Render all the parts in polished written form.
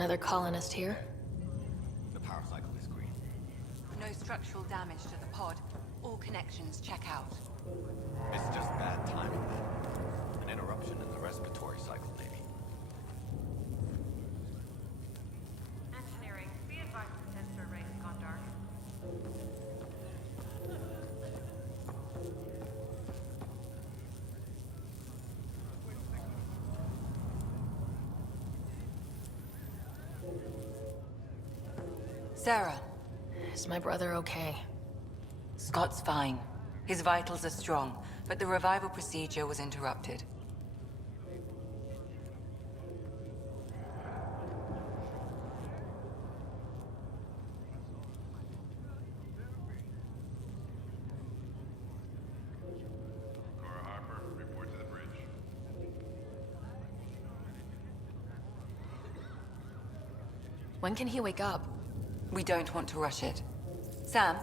Another colonist here? The power cycle is green. No structural damage to the pod. All connections check out. It's just bad timing then. An interruption in the respiratory cycle, maybe. Engineering, be advised the sensor array has gone dark. Sarah, Is my brother okay? Scott's fine. His vitals are strong, but the revival procedure was interrupted. Cora Harper, report to the bridge. When can he wake up? We don't want to rush it. Sam?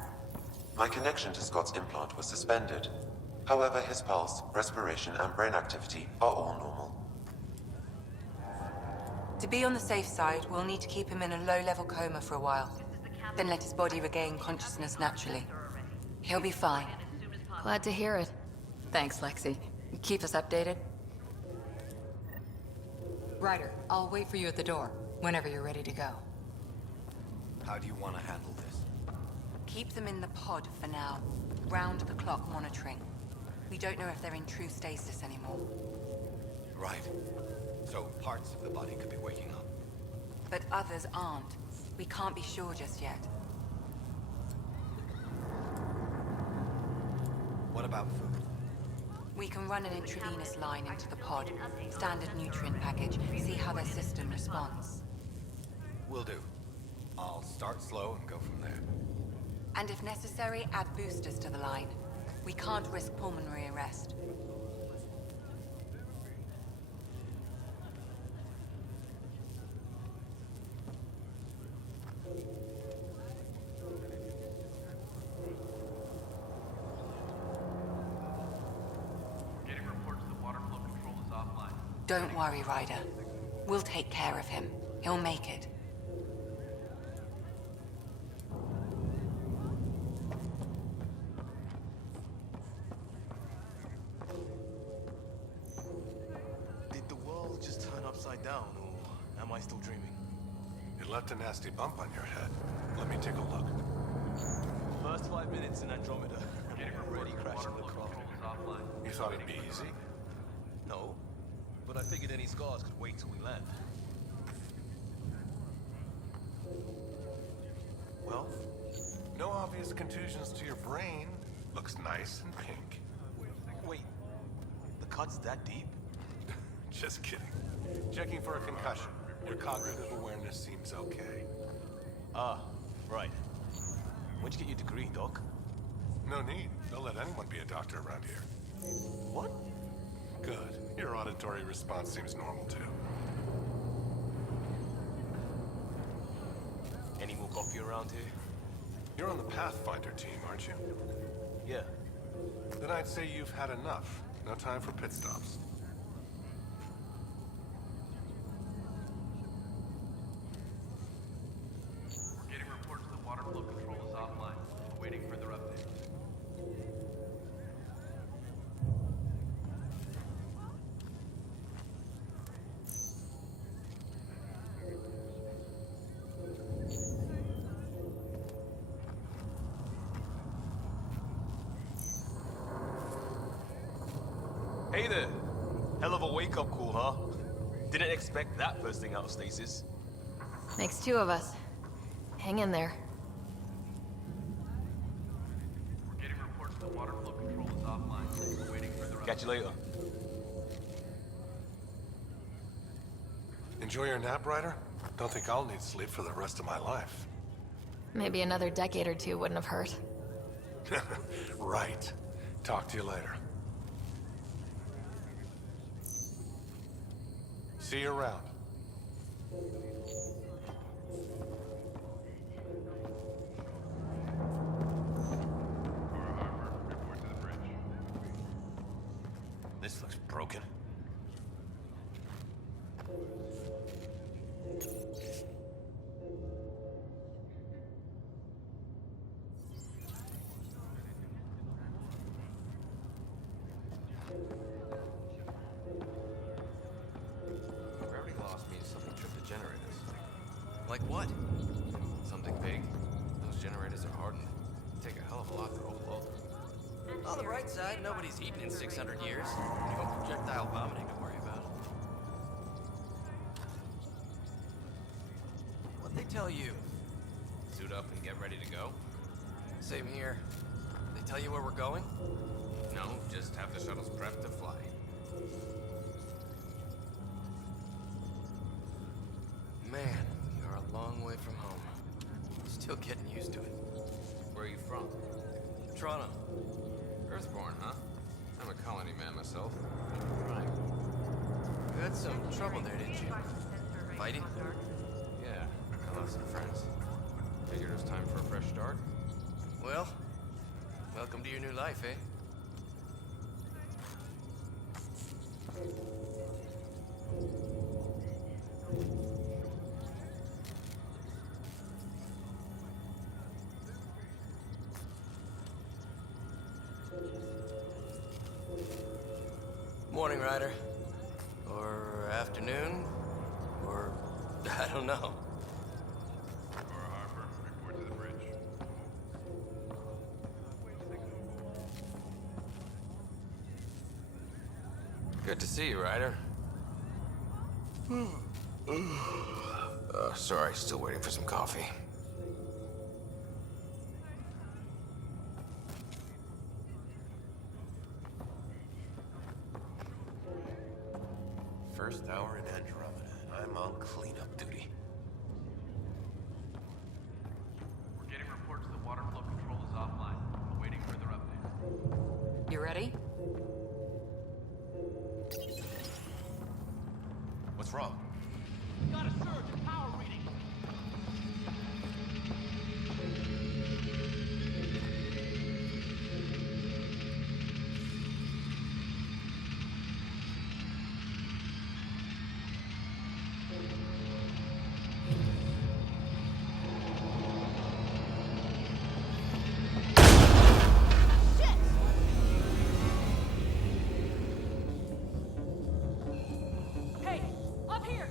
My connection to Scott's implant was suspended. However, his pulse, respiration, and brain activity are all normal. To be on the safe side, we'll need to keep him in a low-level coma for a while. Then let his body regain consciousness naturally. He'll be fine. Glad to hear it. Thanks, Lexi. Keep us updated. Ryder, I'll wait for you at the door, whenever you're ready to go. How do you want to handle this? Keep them in the pod for now. Round-the-clock monitoring. We don't know if they're in true stasis anymore. Right. So parts of the body could be waking up. But others aren't. We can't be sure just yet. What about food? We can run an intravenous line into the pod. Standard nutrient package. See how their system responds. Will do. I'll start slow and go from there. And if necessary, add boosters to the line. We can't risk pulmonary arrest. Getting reports the water flow control is offline. Don't worry, Ryder. We'll take care of him. He'll make it. Did the world just turn upside down, or am I still dreaming? It left a nasty bump on your head. Let me take a look. First 5 minutes in Andromeda, and I'm already crashing the clock. You thought it'd be easy? No, but I figured any scars could wait till we land. Well, No obvious contusions to your brain. Looks nice and pink. wait, the cut's that deep? Just kidding. Checking for a concussion. Your cognitive awareness seems okay. Ah, right. Where'd you get your degree, Doc? No need. They'll let anyone be a doctor around here. What? Good. Your auditory response seems normal too. Any more coffee around here? You're on the Pathfinder team, aren't you? Yeah. Then I'd say you've had enough. No time for pit stops. We're getting reports the water flow control is offline. Waiting further updates. Hey there. Hell of a wake-up call, huh? Didn't expect that first thing out of stasis. Makes two of us. Hang in there. We're getting reports the water flow control is offline. Waiting further updates. Catch you later. Enjoy your nap, Ryder? Don't think I'll need sleep for the rest of my life. Maybe another decade or two wouldn't have hurt. Right. Talk to you later. See you around. Cora Harper, report to the bridge. This looks broken. What? Something big? Those generators are hardened. Take a hell of a lot to overload them. On the bright side, nobody's eaten in 600 years. No projectile vomiting to worry about. What'd they tell you? Suit up and get ready to go? Same here. They tell you where we're going? No, just have the shuttles prepped to fly. Man, we are a long way from home. Still getting used to it. Where are you from? Toronto. Earthborn, huh? I'm a colony man myself. Right. You had some trouble there, didn't you? Fighting? Yeah, I lost some friends. Figured it was time for a fresh start. Well, welcome to your new life, eh? Morning, Ryder. Or afternoon. Or I don't know. Good to see you, Ryder. Sorry, still waiting for some coffee. First hour in Andromeda. I'm on cleanup duty. We're getting reports that water flow control is offline. Awaiting further updates. You ready? What's wrong? Got a surge in power reading. Hey, up here!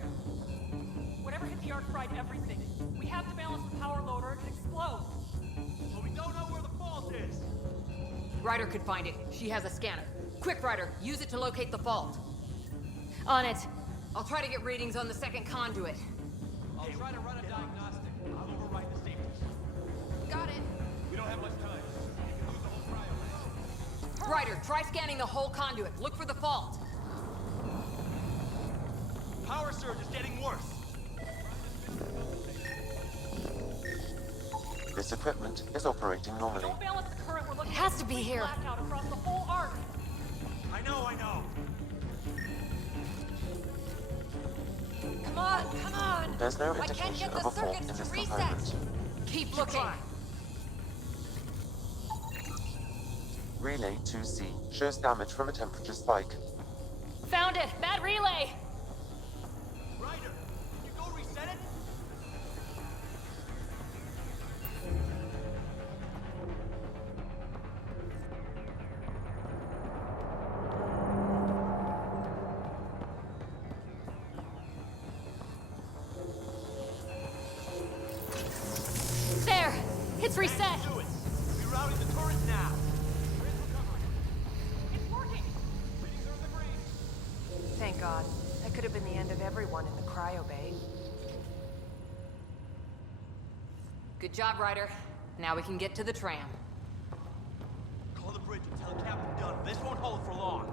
Whatever hit the arc fried everything. We have to balance the power load or it could explode. But we don't know where the fault is. Ryder could find it. She has a scanner. Quick, Ryder, use it to locate the fault. On it. I'll try to get readings on the second conduit. I'll try to run a diagnostic. I'll override the safety. Got it. We don't have much time. We can lose the whole cryo. Ryder, try scanning the whole conduit. Look for the fault. Power surge is getting worse. This equipment is operating normally. Don't balance the current. We're looking It has at a to be complete here. blackout across the whole arc. I know. Come on! There's no I can't indication get of the a fault circuits in this to reset. component. Keep looking. Relay 2C shows damage from a temperature spike. Found it! Bad relay! Ryder, can you go reset it? There! It's reset! Do it. Rerouting the turret now. It's working. Readings are in the green. Thank God. That could have been the end of everyone in the cryo bay. Good job, Ryder. Now we can get to the tram. Call the bridge and tell Captain Dunn this won't hold for long.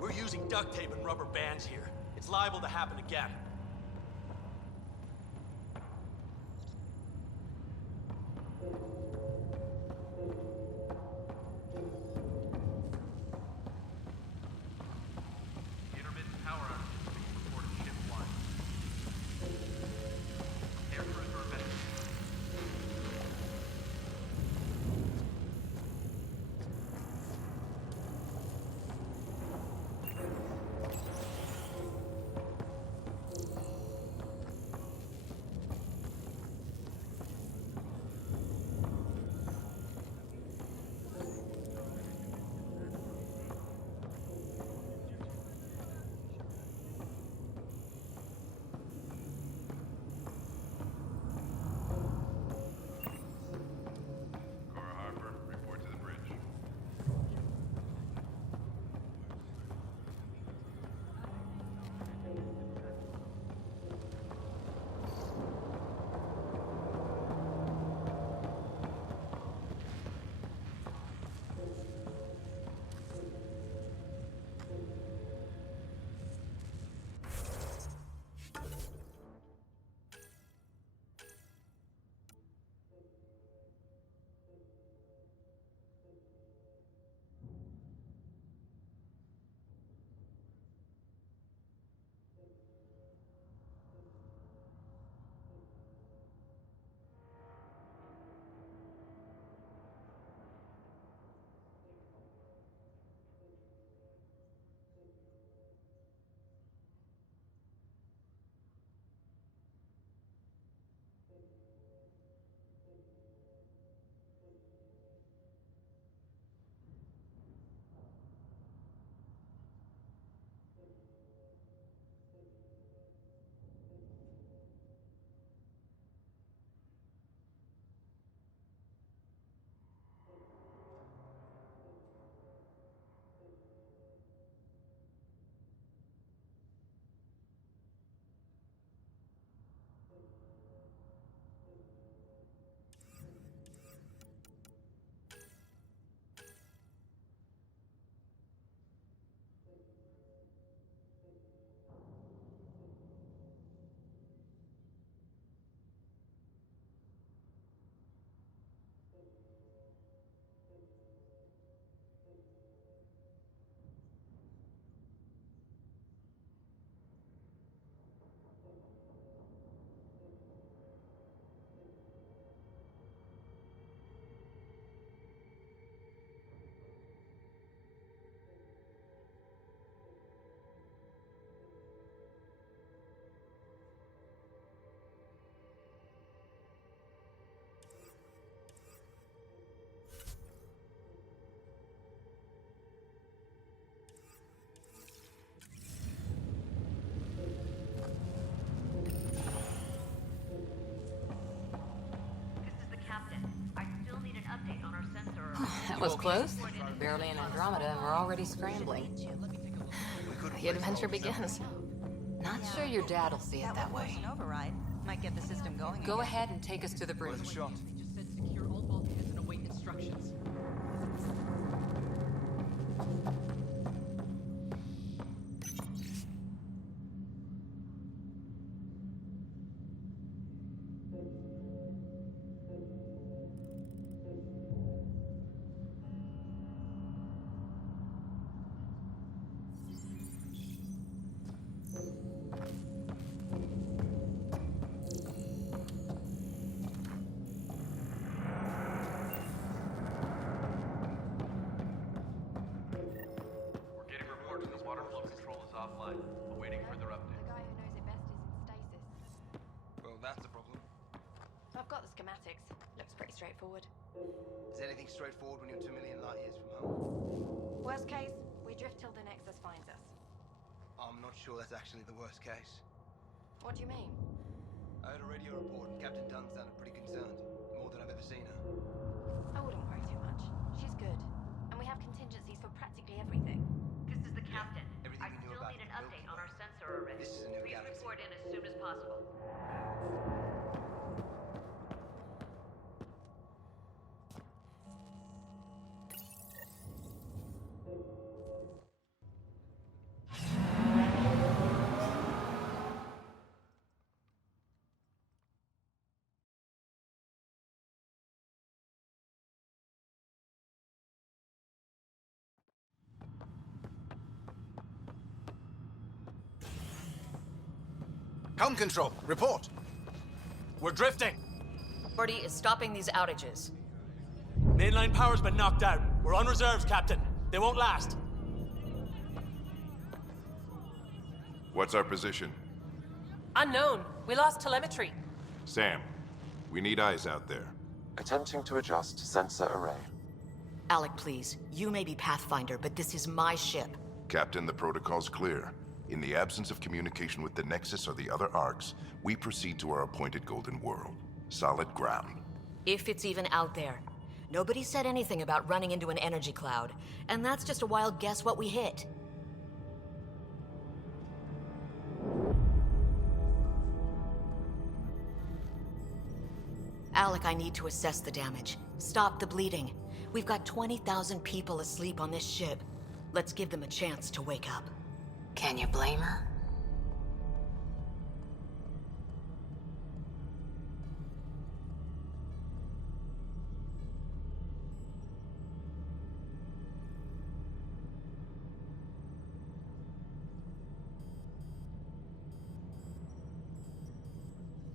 We're using duct tape and rubber bands here. It's liable to happen again. Intermittent power outage being reported ship-wide. Air crews are investigating. That was close. Barely in Andromeda, and we're already scrambling. The adventure begins. Not sure your dad'll see it that way. An override might get the system going. Go ahead and take us to the bridge. Just said secure all bulkheads and await instructions. We're getting reports that water flow control is offline, awaiting further updates. The guy who knows it best is in stasis. Well, that's a problem. I've got the schematics. Looks pretty straightforward. Is anything straightforward when you're 2 million light years from home? Worst case, we drift till the Nexus finds us. I'm not sure that's actually the worst case. What do you mean? I heard a radio report and Captain Dunn sounded pretty concerned. More than I've ever seen her. I wouldn't worry too much. She's good. And we have contingencies for practically everything. This is the captain. Everything I we knew still about need an the update Milky on our Way. sensor array. This is a new Please galaxy. report in as soon as possible. Com control, report. We're drifting. Birdie is stopping these outages. Mainline power's been knocked out. We're on reserves, Captain. They won't last. What's our position? Unknown. We lost telemetry. Sam, we need eyes out there. Attempting to adjust sensor array. Alec, please. You may be Pathfinder, but this is my ship. Captain, the protocol's clear. In the absence of communication with the Nexus or the other Arcs, we proceed to our appointed Golden World. Solid ground. If it's even out there. Nobody said anything about running into an energy cloud, and that's just a wild guess what we hit. Alec, I need to assess the damage. Stop the bleeding. We've got 20,000 people asleep on this ship. Let's give them a chance to wake up. Can you blame her?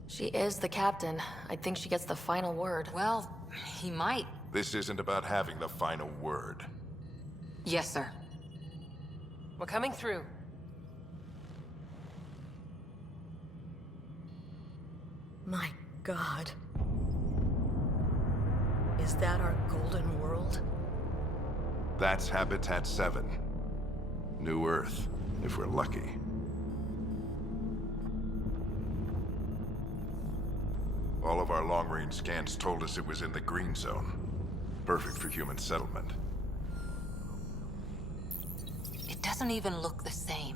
She is the captain. I think she gets the final word. Well, he might. This isn't about having the final word. Yes, sir. We're coming through. My God. Is that our Golden World? That's Habitat 7. New Earth, if we're lucky. All of our long-range scans told us it was in the green zone. Perfect for human settlement. It doesn't even look the same.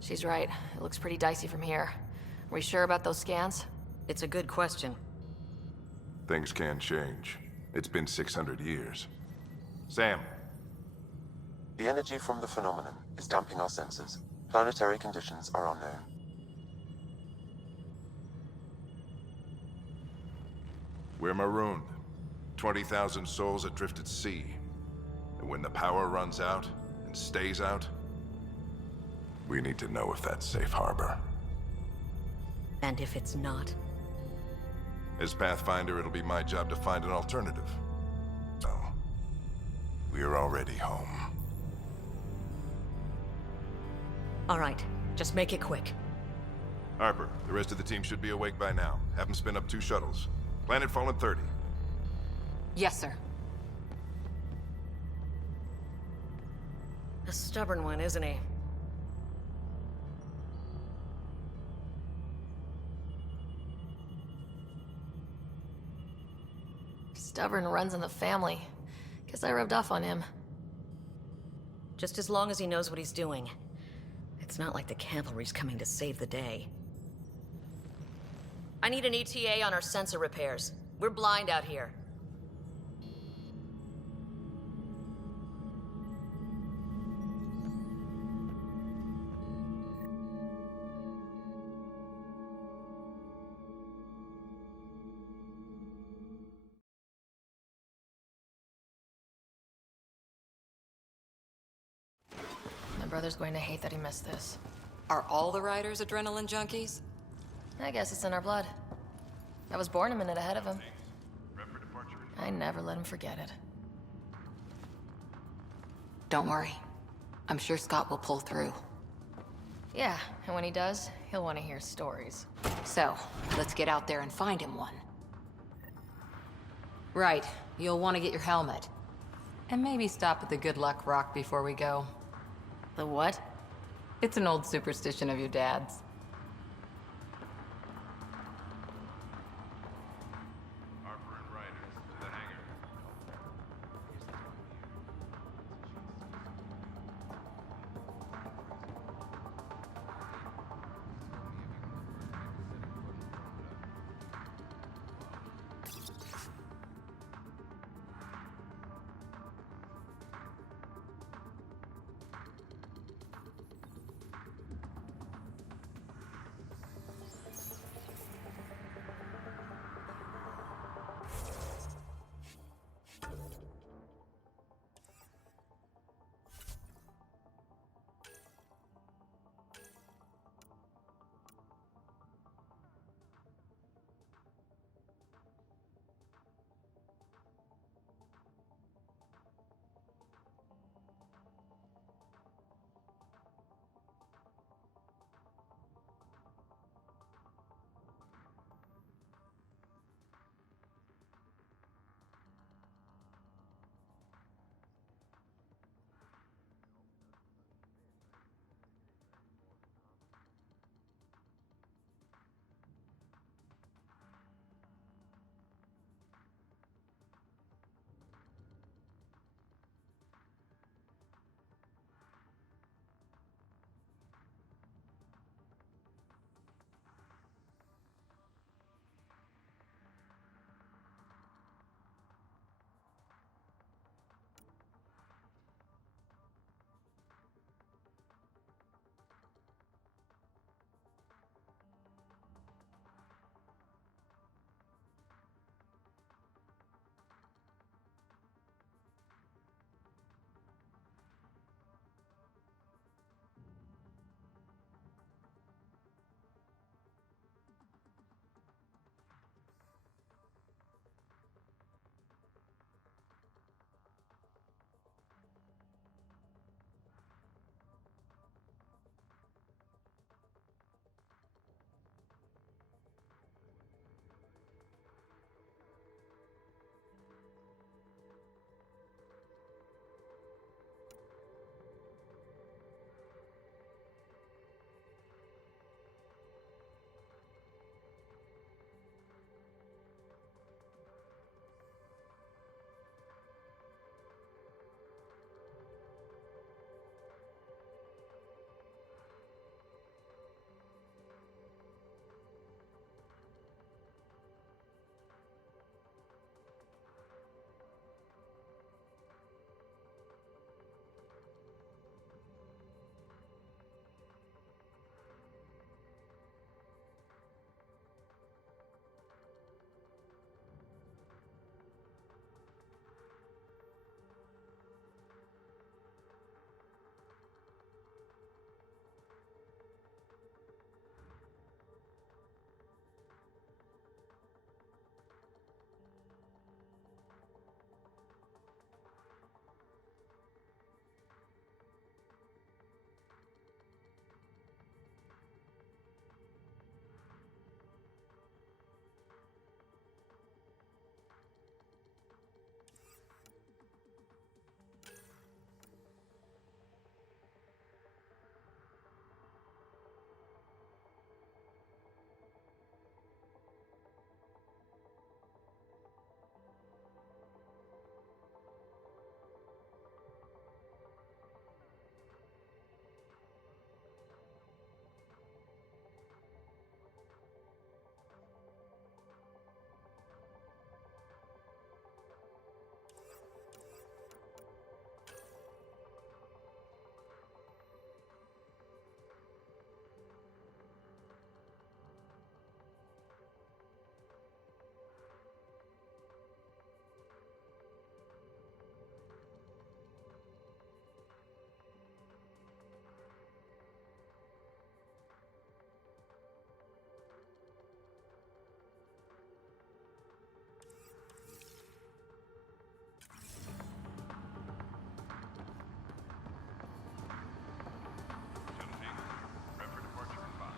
She's right. It looks pretty dicey from here. Are we sure about those scans? It's a good question. Things can change. It's been 600 years. Sam. The energy from the phenomenon is damping our sensors. Planetary conditions are unknown. We're marooned. 20,000 souls adrift at sea. And when the power runs out, and stays out, we need to know if that's safe harbor. And if it's not? As Pathfinder, it'll be my job to find an alternative. So, we're already home. All right, just make it quick. Harper, the rest of the team should be awake by now. Have them spin up 2 shuttles. Planet Fallen 30. Yes, sir. A stubborn one, isn't he? Stubborn runs in the family. Guess I rubbed off on him. Just as long as he knows what he's doing. It's not like the cavalry's coming to save the day. I need an ETA on our sensor repairs. We're blind out here. My brother's going to hate that he missed this. Are all the riders adrenaline junkies? I guess it's in our blood. I was born a minute ahead of him. I never let him forget it. Don't worry. I'm sure Scott will pull through. Yeah, and when he does, he'll want to hear stories. So, let's get out there and find him one. Right, you'll want to get your helmet. And maybe stop at the Good Luck Rock before we go. The what? It's an old superstition of your dad's.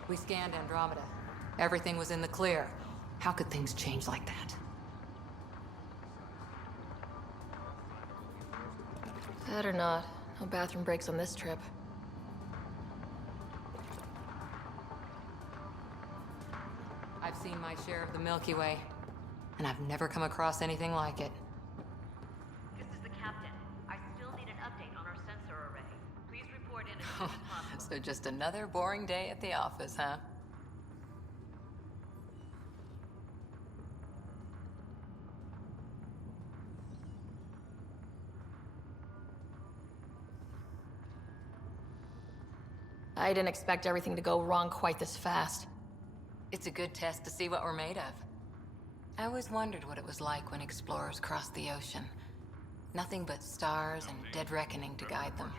We scanned Andromeda. Everything was in the clear. How could things change like that? Better not. No bathroom breaks on this trip. I've seen my share of the Milky Way, and I've never come across anything like it. This is the captain. I still need an update on our sensor array. Please report in as soon as possible. So just another boring day at the office, huh? I didn't expect everything to go wrong quite this fast. It's a good test to see what we're made of. I always wondered what it was like when explorers crossed the ocean. Nothing but stars and dead reckoning to guide them.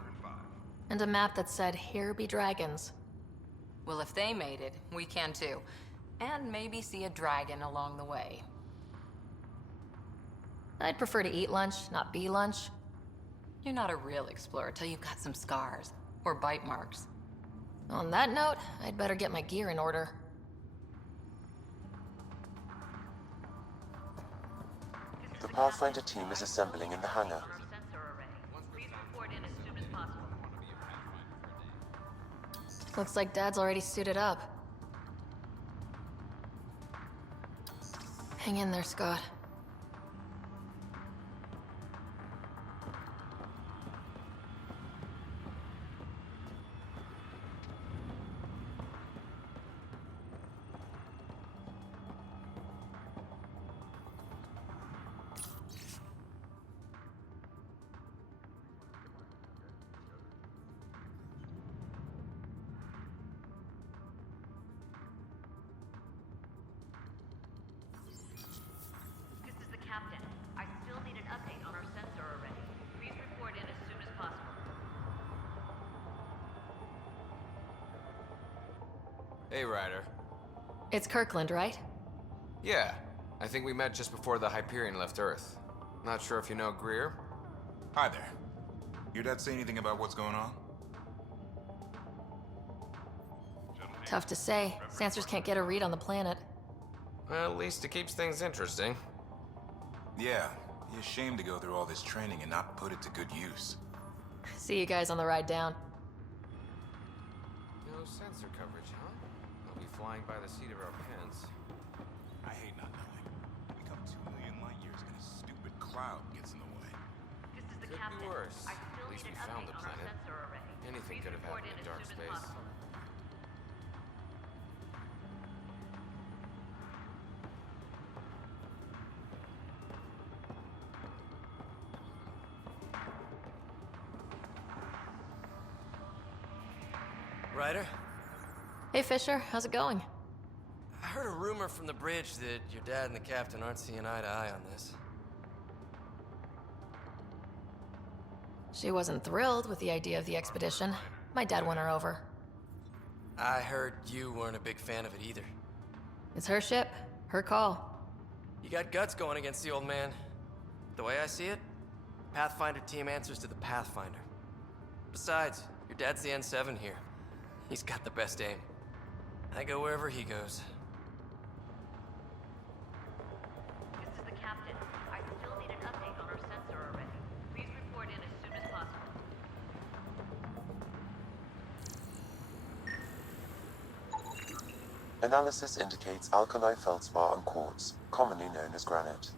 And a map that said, "Here be dragons." Well, if they made it, we can too. And maybe see a dragon along the way. I'd prefer to eat lunch, not be lunch. You're not a real explorer till you've got some scars. Or bite marks. On that note, I'd better get my gear in order. The Pathfinder team is assembling in the hangar. Please report in as soon as possible. Looks like Dad's already suited up. Hang in there, Scott. This is the captain. I still need an update on our sensor array. Please report in as soon as possible. Hey, Ryder. It's Kirkland, right? Yeah, I think we met just before the Hyperion left Earth. Not sure if you know Greer? Hi there. Your dad say anything about what's going on? Tough to say. Sensors can't get a read on the planet. Well, at least it keeps things interesting. Yeah, be a shame to go through all this training and not put it to good use. See you guys on the ride down. No sensor coverage, huh? We'll be flying by the seat of our pants. I hate not knowing. We come 2 million light years and a stupid cloud gets in the way. This is the Could captain. be worse. I still At least need we an found update the on our planet. sensor array. Anything Please could have report happened in in as dark soon as space. possible. Ryder? Hey, Fisher. How's it going? I heard a rumor from the bridge that your dad and the captain aren't seeing eye to eye on this. She wasn't thrilled with the idea of the expedition. My dad won her over. I heard you weren't a big fan of it either. It's her ship, her call. You got guts going against the old man. The way I see it, Pathfinder team answers to the Pathfinder. Besides, your dad's the N7 here. He's got the best aim. I go wherever he goes. This is the captain. I still need an update on our sensor array. Please report in as soon as possible. Analysis indicates alkali feldspar and quartz, commonly known as granite.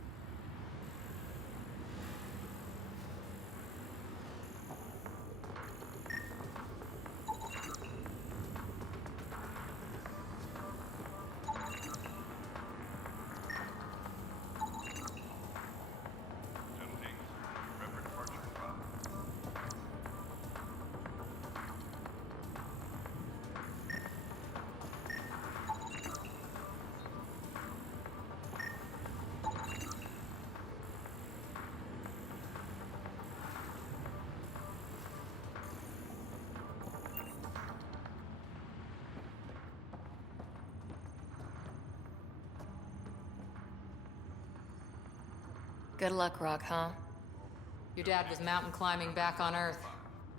Good luck, Rock, huh? Your dad was mountain climbing back on Earth.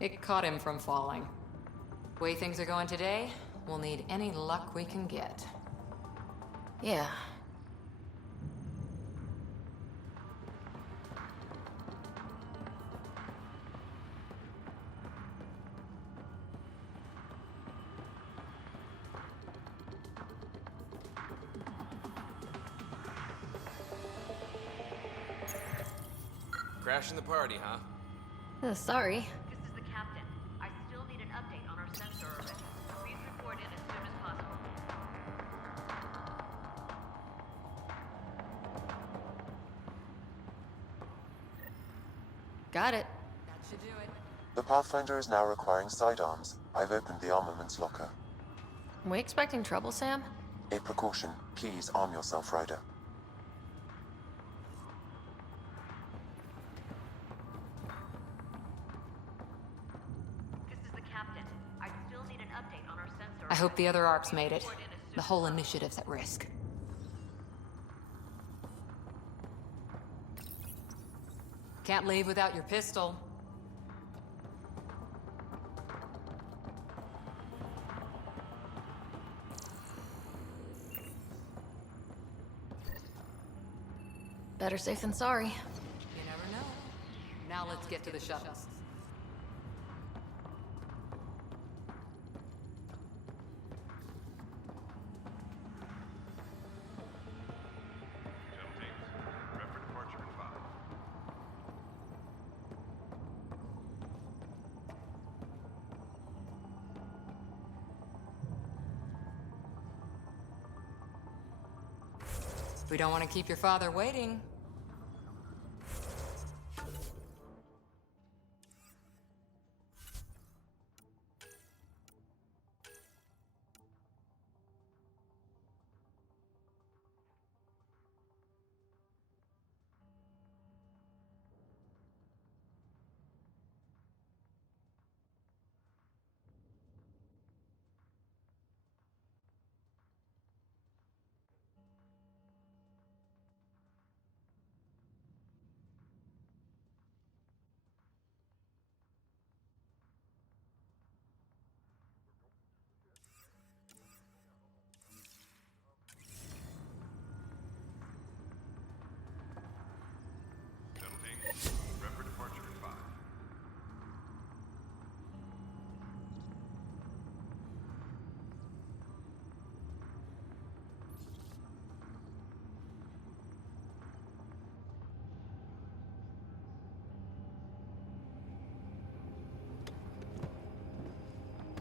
It caught him from falling. Way things are going today, we'll need any luck we can get. Yeah. Crashing the party, huh? Sorry. This is the captain. I still need an update on our sensor array. Please report in as soon as possible. Got it. That should do it. The Pathfinder is now requiring sidearms. I've opened the armaments locker. Are we expecting trouble, Sam? A precaution. Please arm yourself, Ryder. This is the captain. I still need an update on our sensor I hope the other ARCs Please made it. report in as soon The as whole possible. initiative's at risk. Can't leave without your pistol. Better safe than sorry. You never know. Now let's get to the shuttles. Shuttle teams, prep for departure in 5. We don't want to keep your father waiting. Shuttle teams, prep for departure in 5.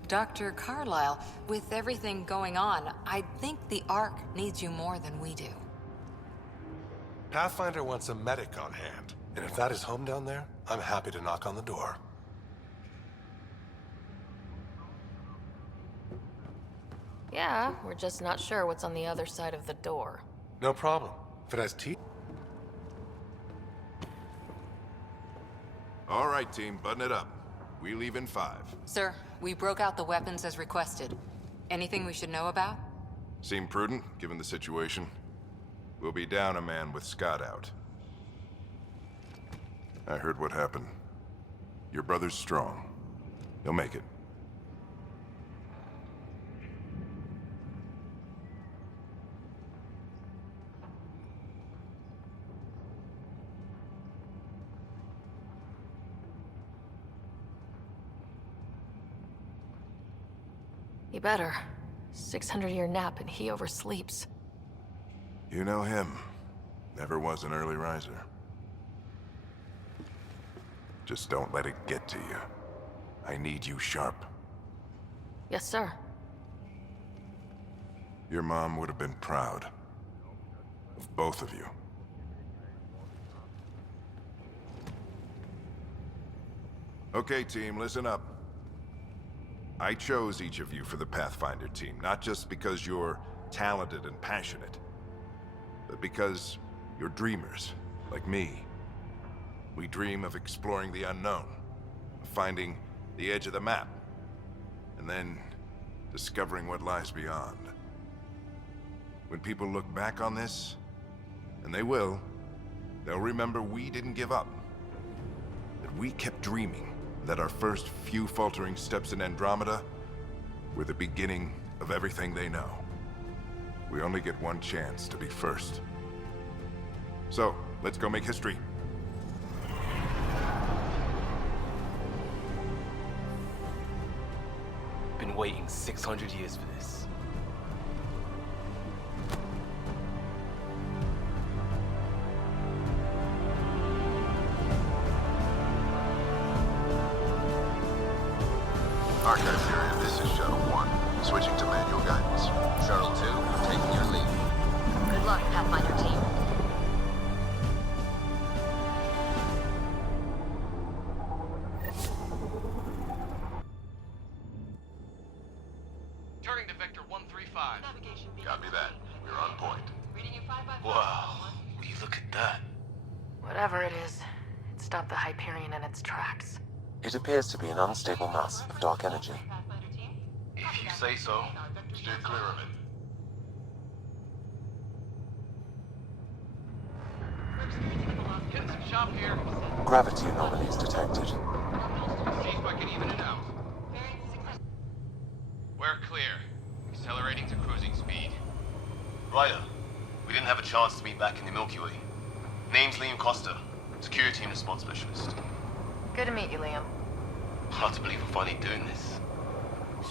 Dr. Carlyle, with everything going on, I think the ARC needs you more than we do. Pathfinder wants a medic on hand, and if that is home down there, I'm happy to knock on the door. Yeah, we're just not sure what's on the other side of the door. No problem. If it has teeth. All right, team, button it up. We leave in 5. Sir, we broke out the weapons as requested. Anything we should know about? Seem prudent, given the situation? We'll be down a man with Scott out. I heard what happened. Your brother's strong. He'll make it. You better. 600-year nap and he oversleeps. You know him. Never was an early riser. Just don't let it get to you. I need you sharp. Yes, sir. Your mom would have been proud. Of both of you. Okay, team, listen up. I chose each of you for the Pathfinder team, not just because you're talented and passionate, but because you're dreamers, like me. We dream of exploring the unknown, of finding the edge of the map, and then discovering what lies beyond. When people look back on this, and they will, they'll remember we didn't give up. That we kept dreaming, that our first few faltering steps in Andromeda were the beginning of everything they know. We only get one chance to be first. So, let's go make history. Been waiting 600 years for this. Archive period, this is Shuttle 1. Switching to manual guidance. Shuttle 2, taking your lead. Good luck, Pathfinder team. Turning to Vector 135. Copy that. We're on point. Wow, will you look at that? Whatever it is, it stopped the Hyperion in its tracks. It appears to be an unstable mass of dark energy. If you say so. Steer clear of it. Getting some chop here. Gravity anomalies detected. See if I can even it out. We're clear. Accelerating to cruising speed. Ryder, we didn't have a chance to meet back in the Milky Way. Name's Liam Costa, security and response specialist. Good to meet you, Liam. Hard to believe we're finally doing this.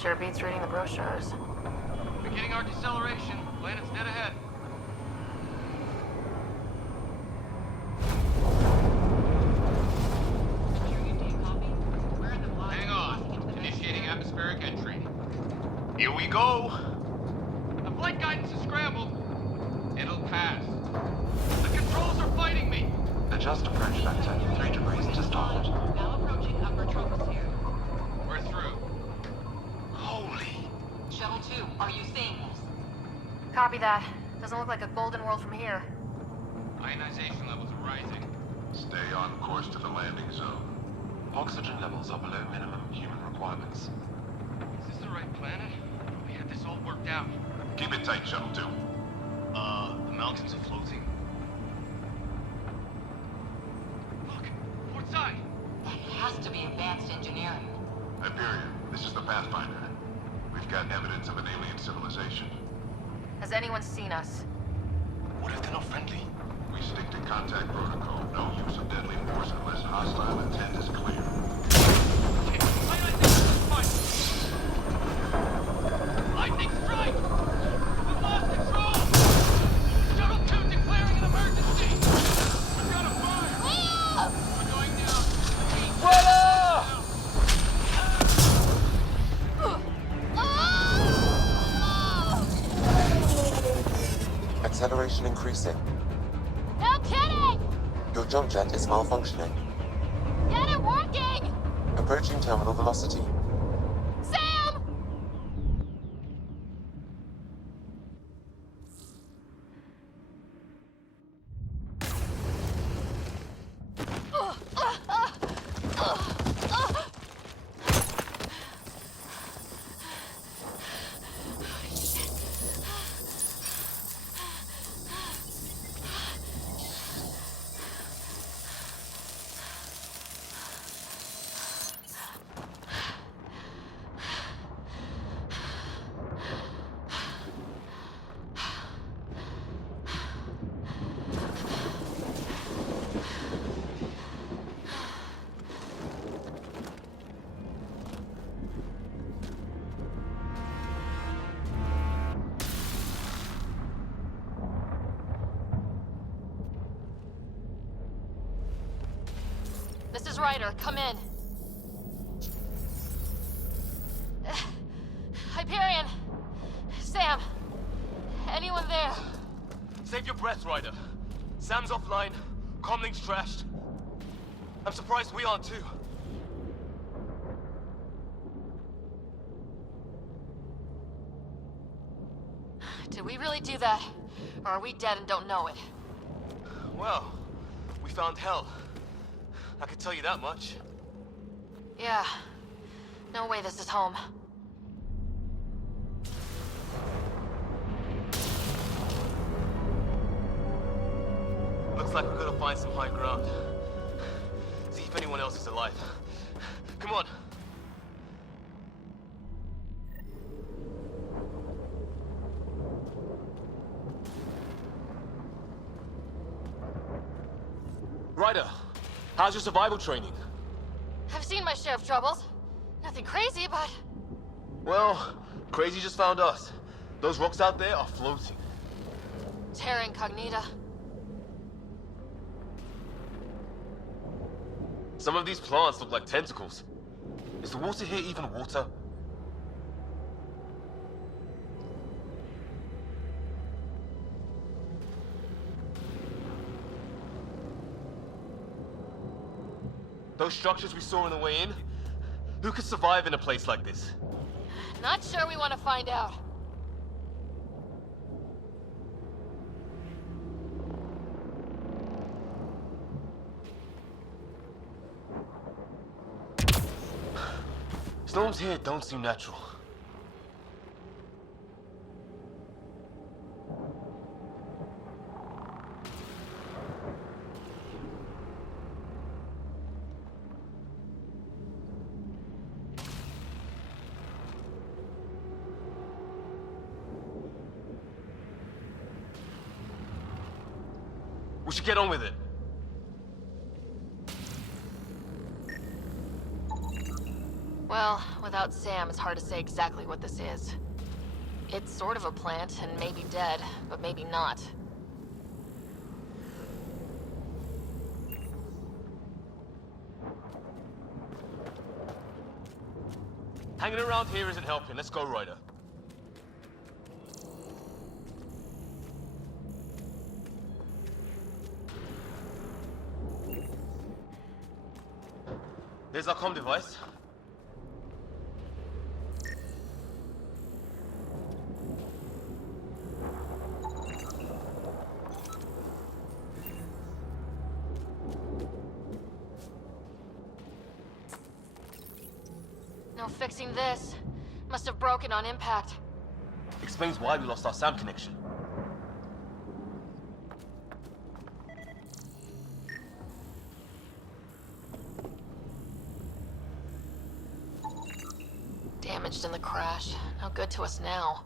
Sure beats reading the brochures. Beginning our deceleration. Planet's dead ahead. Hang on. Initiating atmospheric entry. Here we go! The flight guidance is scrambled. It'll pass. The controls are fighting me. Adjust approach vector 3 degrees to starboard. Now approaching upper troposphere. We're through. Holy... Shuttle 2, are you seeing this? Copy that. Doesn't look like a golden world from here. Ionization levels are rising. Stay on course to the landing zone. Oxygen levels are below minimum human requirements. Is this the right planet? We had this all worked out. Keep it tight, Shuttle 2. The mountains are floating. Look, port side. That has to be advanced engineering. Hyperion, this is the Pathfinder. We've got evidence of an alien civilization. Has anyone seen us? What if they're not friendly? We stick to contact protocol. No use of deadly force unless hostile intent is clear. Lightning strike! We've lost control! Shuttle 2 declaring an emergency! We've got a fire! We're going down. Acceleration increasing. No kidding! Your jump jet is malfunctioning. Get it working! Approaching terminal velocity. Sam! This is Ryder. Come in. Hyperion! Sam! Anyone there? Save your breath, Ryder. Sam's offline. Comlink's trashed. I'm surprised we aren't too. Did we really do that? Or are we dead and don't know it? Well, we found hell. I can tell you that much. Yeah. No way this is home. Looks like we're gonna find some high ground. See if anyone else is alive. Come on. How's your survival training? I've seen my share of troubles. Nothing crazy, but... Well, crazy just found us. Those rocks out there are floating. Terra Incognita. Some of these plants look like tentacles. Is the water here even water? Those structures we saw on the way in? Who could survive in a place like this? Not sure we want to find out. Storms here don't seem natural. We should get on with it. Well, without Sam, it's hard to say exactly what this is. It's sort of a plant, and maybe dead, but maybe not. Hanging around here isn't helping. Let's go, Ryder. There's our comm device. No fixing this. Must have broken on impact. Explains why we lost our SAM connection. Damaged in the crash. No good to us now.